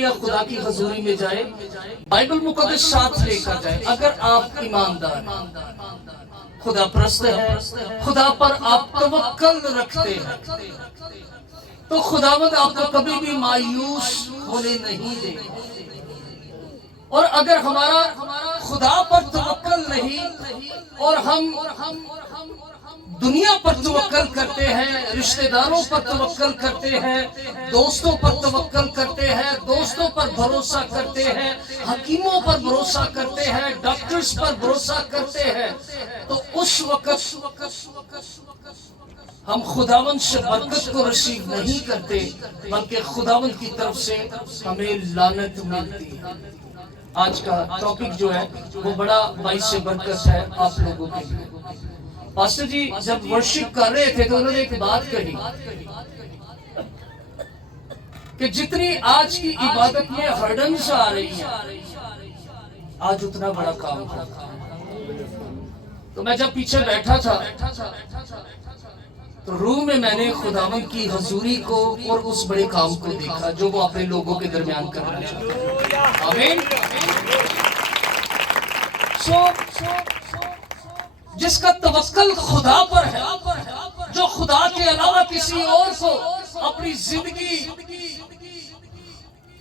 یا خدا کی حضوری میں جائے، بائبل مقدس ساتھ لے کر جائے. اگر آپ ایماندار خدا پرست ہے، خدا پر آپ توکل رکھتے ہیں، تو خداوند آپ کو کبھی بھی مایوس ہونے نہیں دے. اور اگر ہمارا خدا پر توکل نہیں اور ہم دنیا پر توکل کرتے ہیں، رشتہ داروں پر توکل کرتے ہیں، دوستوں پر توکل کرتے ہیں، دوستوں پر بھروسہ کرتے ہیں، حکیموں پر بھروسہ کرتے ہیں، ڈاکٹرز پر بھروسہ کرتے ہیں، تو اس وقت ہم خداوند سے برکت کو رسیو نہیں کرتے، بلکہ خداوند کی طرف سے ہمیں لعنت ملتی ہے. آج کا ٹاپک جو ہے وہ بڑا باعث برکت ہے آپ لوگوں کے لیے. پاسٹر جی جب ورشپ کر رہے تھے تو انہوں نے ایک بات کہی کہ جتنی آج کی عبادت میں ہرڈنز آ رہی ہیں، آج اتنا بڑا کام ہے. تو میں جب پیچھے بیٹھا تھا تو روح میں نے خداوند کی حضوری کو اور اس بڑے کام کو دیکھا جو وہ اپنے لوگوں کے درمیان کرنا چاہتے ہیں. آمین. جس کا توکل خدا پر ہے، جو خدا کے علاوہ کسی اور کو اپنی زندگی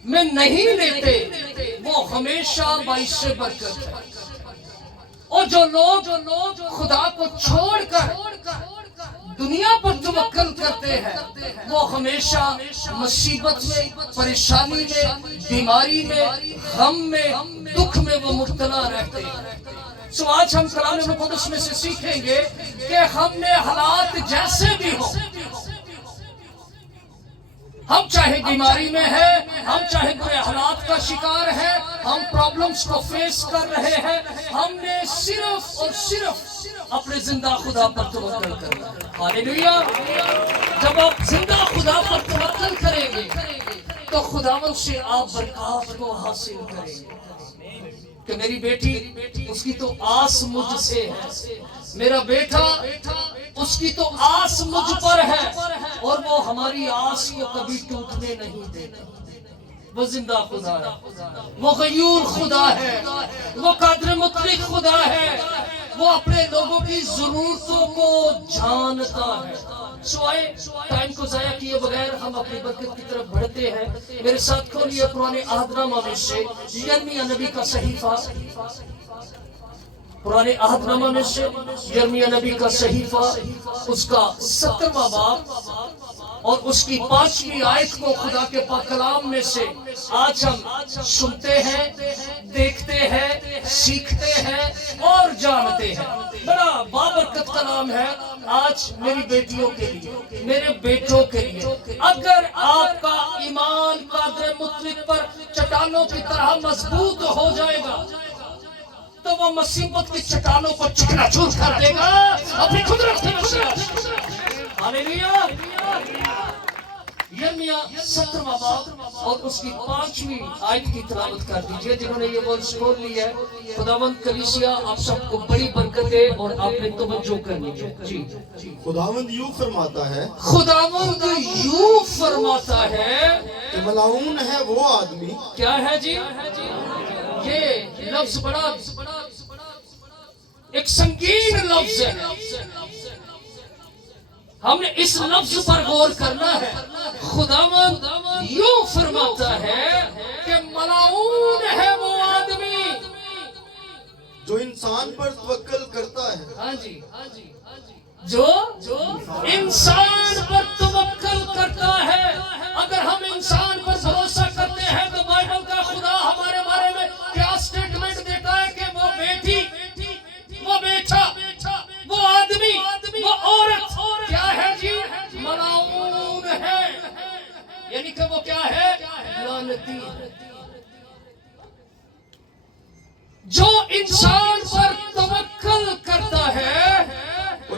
میں نہیں لیتے، وہ ہمیشہ باعث برکت ہے. اور جو لوگ خدا کو چھوڑ کر دنیا پر توکل کرتے ہیں، وہ ہمیشہ مصیبت میں، پریشانی میں، بیماری میں، غم میں، دکھ میں وہ مبتلا رہتے ہیں. سو آج ہم کلام مقدس میں سے سیکھیں گے کہ ہم نے حالات جیسے بھی ہو، ہم چاہے بیماری میں ہیں، ہم چاہے برے حالات کا شکار ہیں، ہم پرابلمز کو فیس کر رہے ہیں، ہم نے صرف اور صرف اپنے زندہ خدا پر توکل کرنا ہے. ہاللیلویا. جب آپ زندہ خدا پر توکل کریں گے تو خداوند سے آپ برکات کو حاصل کریں گے. کہ میری بیٹی اس کی تو آس مجھ سے ہے، میرا بیٹا اس کی تو آس مجھ پر ہے، اور وہ ہماری آس کو کبھی ٹوٹنے نہیں دیتا. وہ زندہ خدا ہے، وہ غیور خدا ہے، وہ قادر مطلق خدا ہے، وہ اپنے لوگوں کی ضرورتوں کو جانتا ہے. سوائے ٹائم کو ضائع کیے بغیر ہم اپنی برکت کی طرف بڑھتے ہیں. میرے ساتھ کھولیے پرانے عہد نامہ میں سے یرمیہ نبی کا صحیفہ، پرانے عہد نامہ میں سے یرمیہ نبی کا صحیفہ، اس کا 70واں باب اور اس کی 5ویں آیت کو خدا کے پاک کلام میں سے آج ہم سنتے ہیں، دیکھتے ہیں، سیکھتے ہیں اور جانتے ہیں. بڑا بابرکت کلام ہے آج میری بیٹیوں کے لیے، میرے بیٹوں کے لیے. اگر آپ کا ایمان قادر مطلق پر چٹانوں کی طرح مضبوط ہو جائے گا تو وہ مصیبت کی چٹانوں کو چکنا چور کر دے گا اپنی قدرت کی وسیلہ. ہاللیلویا. یرمیہ 70واں باب اور اس کی 5ویں آیت کی تلاوت کر دیجئے. جنہوں نے یہ ورس کھول لی ہے، خداوند کلیسیا آپ سب کو بڑی برکت دے اور آپ نے توجہ کرنی ہے. جی خداوند یوں فرماتا ہے، خداوند یوں فرماتا ہے کہ ملعون ہے وہ آدمی. کیا ہے جی؟ یہ لفظ بڑا ایک سنگین لفظ ہے. ہم نے اس لفظ پر غور کرنا ہے. خداوند یوں فرماتا ہے کہ ملعون ہے وہ آدمی جو انسان پر توکل کرتا ہے. ہاں جی، جو انسان پر توکل کرتا ہے. اگر ہم انسان پر بھروسہ کرتے ہیں تو بائبل کا خدا ہمارے بارے میں کیا سٹیٹمنٹ دیتا ہے کہ وہ بیٹی، وہ بیٹا، وہ آدمی، وہ عورت کیا ہے جی؟ ملعون ہے. یعنی کہ وہ کیا ہے؟ لعنتی ہے. جو انسان پر توکل کرتا ہے اور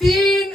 3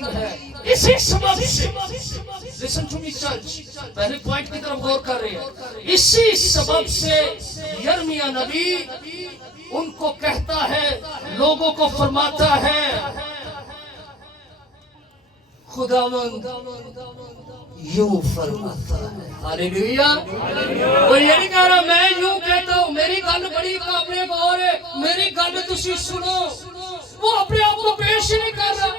تعلیم ہے. اسی سبب سے listen to me church, پہلے پوائنٹ کی طرف غور کر رہے ہیں. اسی سبب سے یرمیہ نبی ان کو کہتا ہے, لوگوں کو فرماتا ہے, خداوند یوں فرماتا ہے. ہاللیلویا. وہ یہ نہیں کہہ رہا میں یوں کہتا ہوں, میری گل بڑی قابل غور ہے, میری گل تسی سنو. وہ اپنے آپ کو پیش ہی نہیں کر رہا.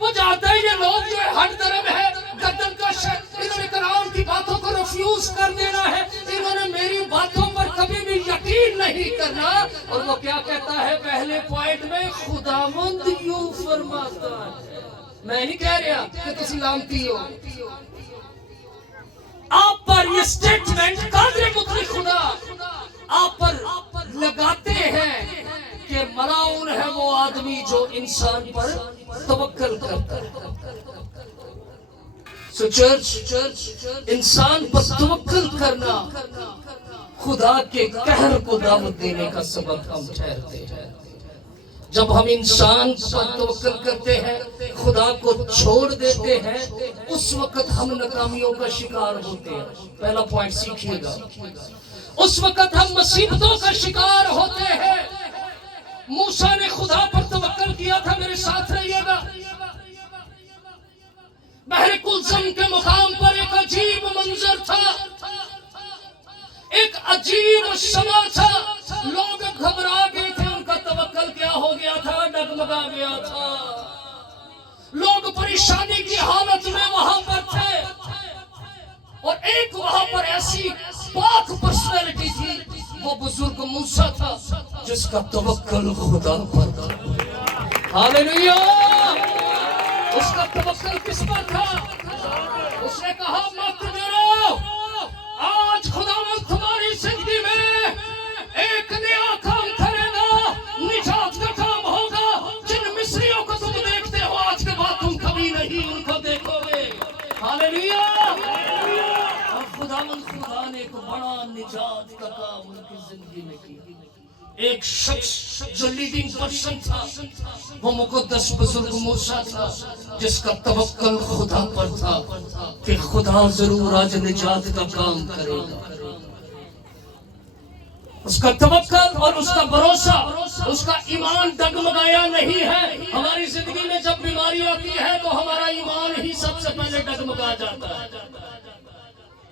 وہ جانتا ہے یہ لوگ جو ہے ہٹ درم ہے, گردن کش ہے, انہوں نے قرآن کی باتوں کو ریفیوز کر دینا ہے, انہوں نے میری باتوں پر کبھی بھی یقین نہیں کرنا. اور وہ کیا کہتا ہے پہلے پوائنٹ میں, خداوند یوں فرماتا ہے. میں نہیں کہہ رہا کہ تسی لانتی ہو. آپ پر یہ سٹیٹمنٹ قادر مطلق خدا آپ پر لگاتے ہیں کہ ملعون ہے وہ آدمی جو انسان پر توکل کرتا ہے. سو چرچ, انسان پر توکل کرنا خدا کے قہر کو دعوت دینے کا سبب ہم ٹھہرتے ہیں. جب ہم انسان پر توکل کرتے ہیں, خدا کو چھوڑ دیتے ہیں, اس وقت ہم ناکامیوں کا شکار ہوتے ہیں. پہلا پوائنٹ سیکھیے گا, اس وقت ہم مصیبتوں کا شکار ہوتے ہیں. موسیٰ نے خدا پر توکل کیا تھا, میرے ساتھ رہیے گا. بحر کلثم کے مقام پر ایک عجیب منظر تھا, ایک عجیب سما تھا. لوگ گھبرا گئے تھے, ان کا توکل کیا ہو گیا تھا, ڈگمگا گیا تھا. لوگ پریشانی کی حالت میں وہاں پر تھے, اور ایک وہاں پر ایسی پاک پرسنالٹی تھی, وہ بزرگ موسیٰ تھا جس کا توکل خدا پر تھا. ہاللیلویا. اس کا توکل کس پر تھا؟ اس نے کہا مت ڈرو, آج خداوند تمہاری زندگی میں ایک نیا کام کرے گا, نجات کا کام ہوگا. جن مصریوں کو تم دیکھتے ہو آج کے بعد تم کبھی نہیں ان کو دیکھو گے. ہاللیلویا. اور خداوند خدا نے ایک بڑا نجات کا کام ان کی زندگی میں کیا. ایک شخص جو لیڈنگ پرسن تھا وہ مقدس بزرگ موسیٰ تھا, جس کا توکل خدا پر تھا کہ خدا ضرور آج نجات کا کام کرے گا. اس کا توکل اور اس کا بھروسہ, اس کا ایمان ڈگمگایا نہیں ہے. ہماری زندگی میں جب بیماری آتی ہے تو ہمارا ایمان ہی سب سے پہلے ڈگمگا جاتا ہے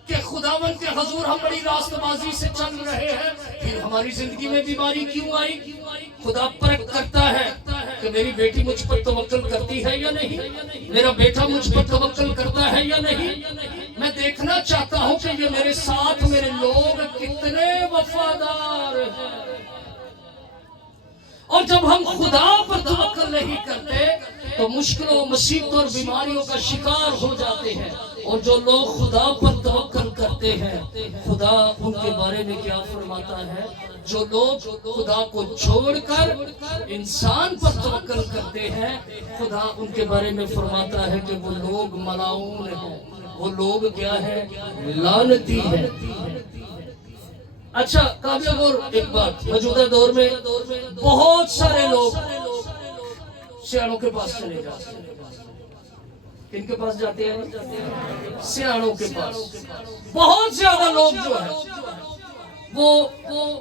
کہ خداوند کے حضور ہم بڑی راست بازی سے چل رہے ہیں, پھر ہماری زندگی میں بیماری کیوں آئی. خدا پرکھ کرتا ہے کہ میری بیٹی مجھ پر توکل کرتی ہے یا نہیں, میرا بیٹا مجھ پر توکل کرتا ہے یا نہیں. میں دیکھنا چاہتا ہوں کہ یہ میرے ساتھ میرے لوگ کتنے وفادار ہیں. اور جب ہم خدا پر توکل نہیں کرتے تو مشکلوں, مصیبتوں اور بیماریوں کا شکار ہو جاتے ہیں. اور جو لوگ خدا پر توکل کرتے ہیں, خدا ان کے بارے میں کیا فرماتا ہے, جو لوگ خدا کو چھوڑ کر انسان پر توکل کرتے ہیں, خدا ان کے بارے میں فرماتا ہے کہ وہ لوگ ملعون ہیں, وہ لوگ کیا ہیں, لعنتی ہیں. اچھا قابل غور ایک بات, موجودہ دور میں بہت سارے لوگ سیاحوں کے پاس چلے جاتے ہیں. کن کے پاس جاتے ہیں؟ سیاحوں کے پاس. بہت زیادہ لوگ جو ہیں وہ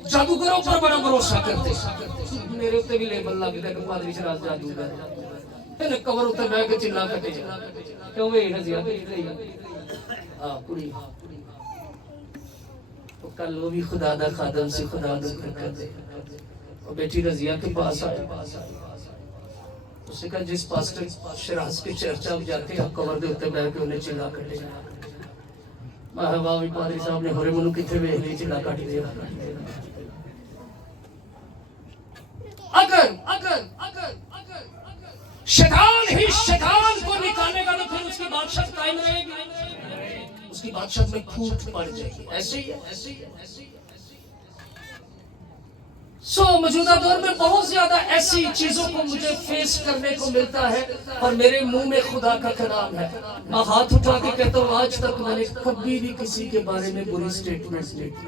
جادوگروں پر بڑا بھروسہ کرتے ہیں. میرے اتنے بھی لیبل لگ گیا کہ پادری شراز جادوگر ہے, کور اتنے بہ کے چلا کٹے کیوں وہ ہزیا کڑی کل وہ بھی خدا دا خادم سے خدا دا کرتے. اور بیٹی رضیہ کے پاس آئے, اس نے کہا جس پاسٹر شراز کے چرچہ میں جاتے ہیں کور دے ہوتے بیٹھ کے انہیں چلا کٹے. ماہواوی پادری صاحب نے ہورے منو کتنے میں ہی چلا کٹ دیا. اگر شیطان ہی شیطان کو نکالے گا تو پھر اس کی بادشاہت قائم رہے گی, اس کی بادشاہت میں پھوٹ پڑ جائے گی. ایسے ہی ہے. موجودہ دور میں بہت زیادہ ایسی چیزوں کو مجھے فیس کرنے کو ملتا ہے, اور میرے منہ میں خدا کا کلام ہے. میں ہاتھ اٹھا کے کہتا ہوں آج تک میں نے کبھی بھی کسی کے بارے میں بری سٹیٹمنٹ نہیں کی.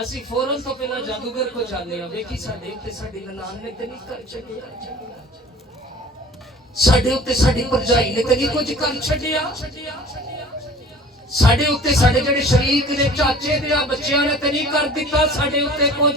ਅਸੀਂ ਫੌਰਨ ਤੋਂ ਪਹਿਲਾਂ ਜਾਦੂਗਰ ਕੋ ਜਾਂਦੇ ਆ। ਵੇਖੀ ਸਾਡੇ ਉੱਤੇ ਸਾਡੀ ਨਨਾਣ ਨੇ ਤੇ ਨਹੀਂ ਕਰ ਛੱਡਿਆ, ਸਾਡੇ ਉੱਤੇ ਸਾਡੀ ਭਰਜਾਈ ਨੇ ਤੇ ਨਹੀਂ ਕੁਝ ਕਰ ਛੱਡਿਆ, ਸਾਡੇ ਉੱਤੇ ਸਾਡੇ ਜਿਹੜੇ ਸ਼ਰੀਕ ਨੇ, ਚਾਚੇ ਦੇ ਬੱਚਿਆਂ ਨੇ ਤੇ ਨਹੀਂ ਕਰ ਦਿੱਤਾ ਸਾਡੇ ਉੱਤੇ ਕੁਝ।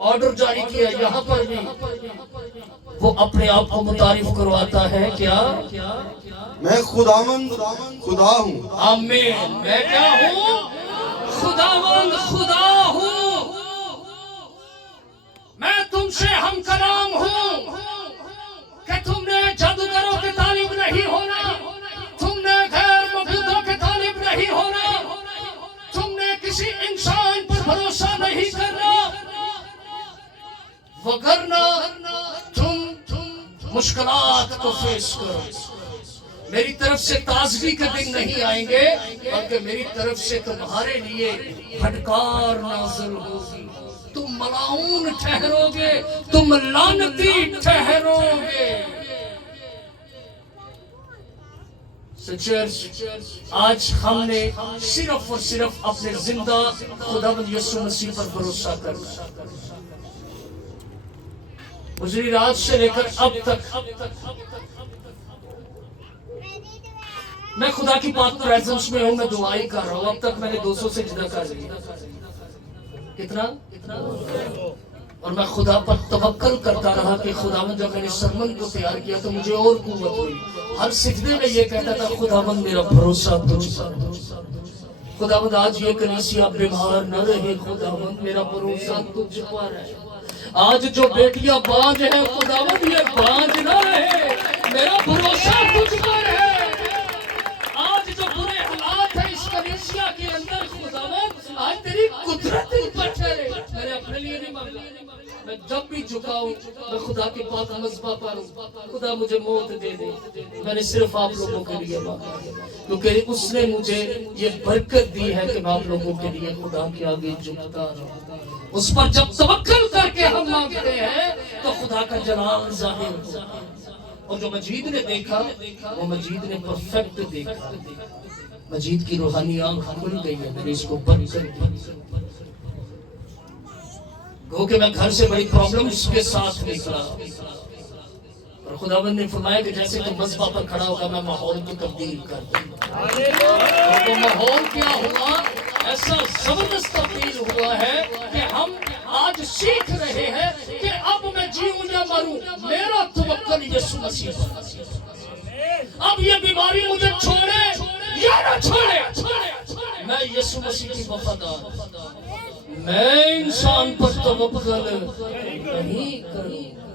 آرڈر جاری کیا یہاں پر بھی وہ اپنے آپ کو متعارف کرواتا ہے کیا میں خداوند خدا ہوں آمین میں کیا ہوں خداوند خدا ہوں میں تم سے ہم کلام ہوں کہ تم نے جادوگروں کے طالب نہیں ہونا تم نے غیر معبودوں کے طالب نہیں ہونا تم نے کسی انسان پر بھروسہ نہیں کرنا وگرنہ تم مشکلات کو فیس کرو میری طرف سے تازگی کے دن نہیں آئیں گے بلکہ میری طرف سے تمہارے لیے پھٹکار نازل ہوگی تم ملعون ٹھہرو گے تم لعنتی ٹھہرو گے آج ہم نے صرف اور صرف اپنے زندہ خداوند یسوع مسیح پر بھروسہ کرنا گزری رات سے لے کر اب تک میں خدا کی پاک پریزنس میں ہوں میں دعائی کر رہا ہوں اب تک میں نے 200 سے جدا کر لیا کتنا اور میں خدا پر توکل کرتا رہا کہ خداوند جب میں نے سرمن کو تیار کیا تو مجھے اور قوت ہوئی ہر سجدے میں یہ کہتا تھا خداوند میرا بھروسہ تجھ پر خداوند آج یہ کلیسیا بیمار نہ رہے خداوند میرا بھروسہ تجھ پر ہے آج جو بیٹیاں بانج ہیں خداوند یہ بانج نہ رہے میرا بھروسہ تجھ پر ہے آج جو برے حالات ہیں اس کلیسیا کے اندر خداوند آج تیری قدرت ان پر ٹھہرے میں نے اپنے لیے نہیں مانگا میں جب بھی جھکاؤں میں خدا کے پاک مذبح پر ہوں خدا مجھے موت دے دے میں نے صرف آپ لوگوں کے لیے مانگا کیونکہ اس نے مجھے یہ برکت دی ہے کہ میں آپ لوگوں کے لیے خدا کے آگے جھکتا رہوں اس پر جب توکل کر کے ہم مانگتے ہیں تو خدا کا جلال ظاہر ہوتا ہے اور جو مجید نے دیکھا وہ مجید نے پرفیکٹ دیکھا مجید کی روحانی آنکھ کھل گئی ہے میں نے اس کو بند کر دیا گو کہ میں گھر سے بڑی پرابلمز کے ساتھ نکلا اور خداوند نے فرمایا کہ جیسے تو مذبح پر کھڑا ہوگا میں ماحول کو تبدیل کر دوں اور وہ ماحول کیا ہوا ایسا زبردست تبدیل ہوا ہے کہ ہم آج سیکھ رہے ہیں کہ اب میں جیوں یا مروں میرا توکل یسوع مسیح پر اب یہ بیماری مجھے چھوڑے یا نہ چھوڑے میں یسوع مسیح کی وفادار میں انسان پر توکل نہیں کروں